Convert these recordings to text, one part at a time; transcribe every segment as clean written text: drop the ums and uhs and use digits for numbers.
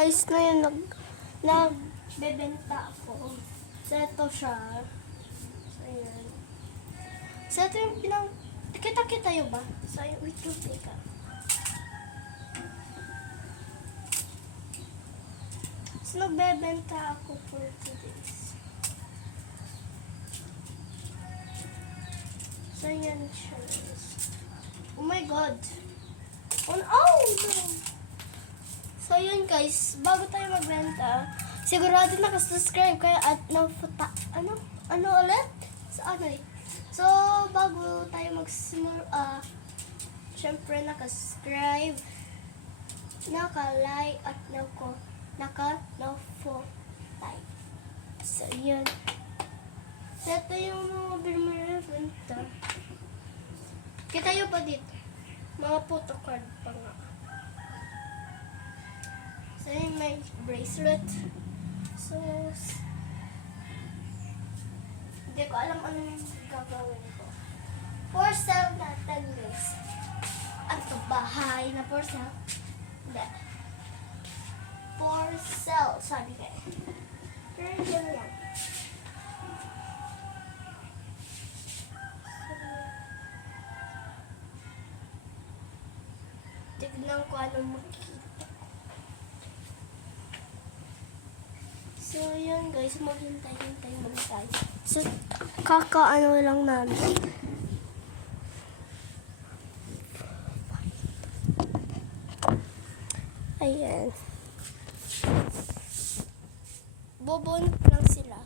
guys, ngayon nagbebenta ako. So, ito siya. So, ayan. So, ito yung kita yun ba? So, ayan, wait lang, teka. So, nagbebenta ako for today's. So, ayan siya. Oh my God! Oh no! So, yun guys, bago tayo magbenta, sigurado nakasubscribe kayo at ano ulit? So, bago tayo magsimula, syempre nakasubscribe, naka-like at naka-no-follow. So, yun. So, ito yung mga binibenta. Kita nyo pa dito? Mga photocard pa nga. So, yun may bracelet. So, hindi ko alam ano yung gagawin ko. For sale natin, guys. Ano bahay na for sale? Hindi. For sale, sabi kayo. Pero yun yan. Tignan ko anong makikita. So, yun guys, maghintay muna tayo. So, kakaano lang namin. Ayan. Bobonot lang sila.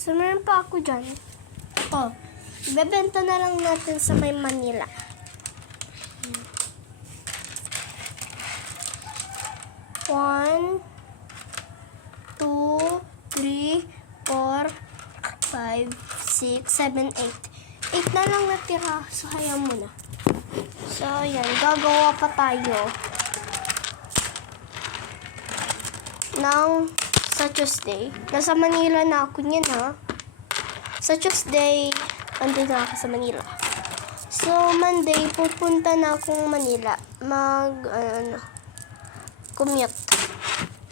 So, meron pa ako dyan. Oh, ibebenta na lang natin sa may Manila. 1, 2, 3, 4, 5, 6, 7, 8. 8 na lang natira. So, hayaan mo na. So, yan. Gagawa pa tayo ng sa Tuesday. Nasa Manila na ako niyan, ha. Sa Tuesday, andun na ako sa Manila. So, Monday, pupunta na akong Manila. Commute.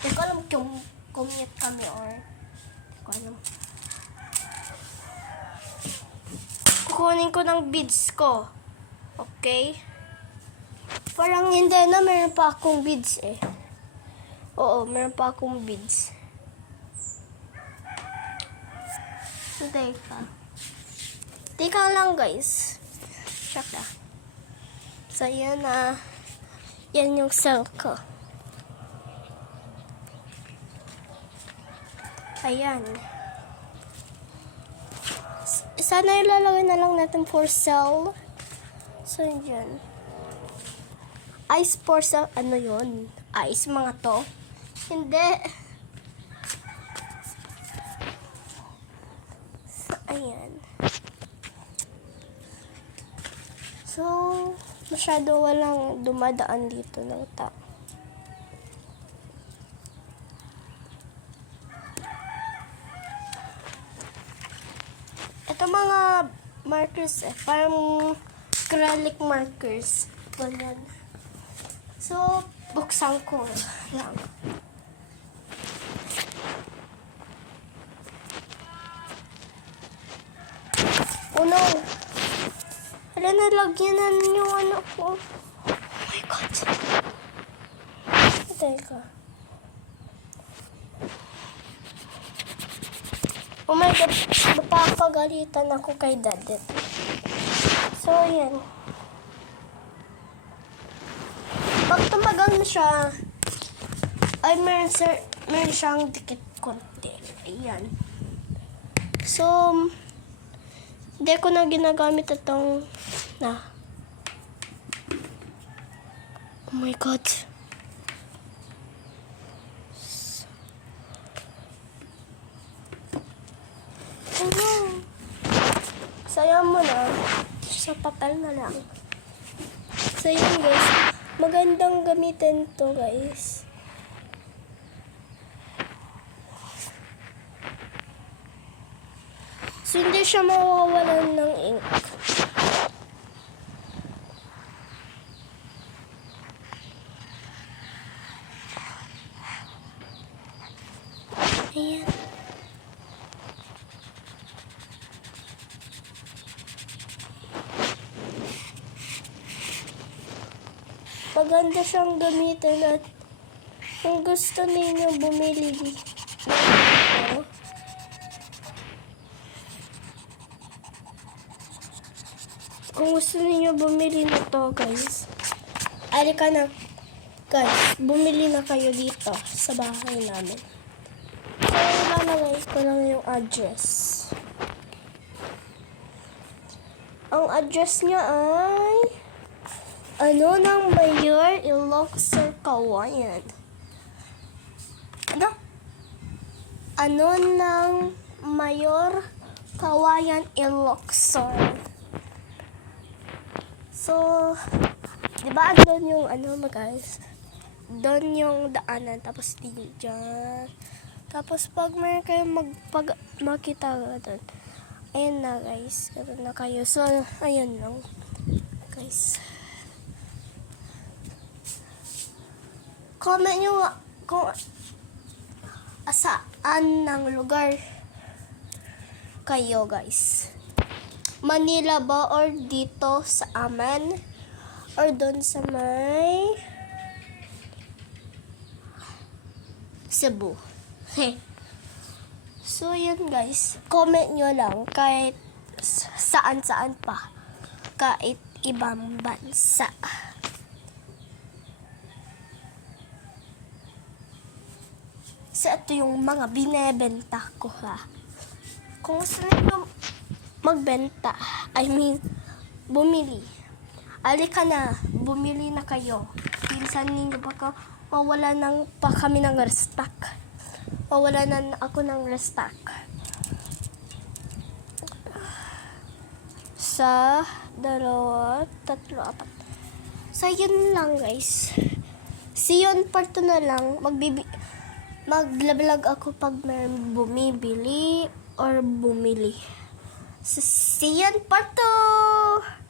Hindi ko alam kung commute kami or hindi ko alam. Kukunin ko ng beads ko. Okay? Parang hindi na, meron pa akong beads eh. Oo, meron pa akong beads. Teka lang guys. Tsaka. So, yan na. Yan yung cell ko. Ayan. Sana ilalagay na lang natin for sale. So, yan. Ice for sale. Ano yun? Ice mga to? Hindi. Ayan. So, masyado walang dumadaan dito ng tao. Ito mga markers parang acrylic markers. Ganyan. So, buksan ko lang. Oh no! Hala, nalagyanan yung ano ko. Oh my God! Teka. Oh my God! Mapapagalitan ako kay Dadet. So, yan. Pag tumagal na siya, ay meron siyang dikit konti. Ayan. So, hindi ko na ginagamit itong Oh my God. Oh no. Sayang mo na. Sa papel na lang. So yun guys. Magandang gamitin to guys. So, hindi siya mawawalan ng ink. Ayan. Maganda siyang gamitin at kung gusto ninyo bumili dito. Kung gusto niyo bumili na to, guys. Alika na. Guys, bumili na kayo dito sa bahay namin. So, ilalagay ko lang yung address. Ang address niya ay ng Mayor Ilocos Kawayan. Ng Mayor Kawayan Ilocos. So, di ba doon yung guys? Doon yung daanan, tapos dyan. Tapos pag may kayo makita doon, ayun na guys, ganoon na kayo. So, ayun lang guys. Comment nyo kung saan ng lugar kayo guys. Manila ba or dito sa aman or doon sa may Cebu. So yun guys, comment nyo lang kahit saan-saan pa, kahit ibang bansa. So ito yung mga binebenta ko ha. Kung gusto nyo magbenta, bumili. Alika na, bumili na kayo. Pinsan ninyo baka mawala pa kami ng restock. Mawala na ako ng restock. Sa 2, 3, 4. So yun lang guys. See you on part 2 na lang. Mag-vlog ako pag may bumibili or bumili. So, see you on part 2!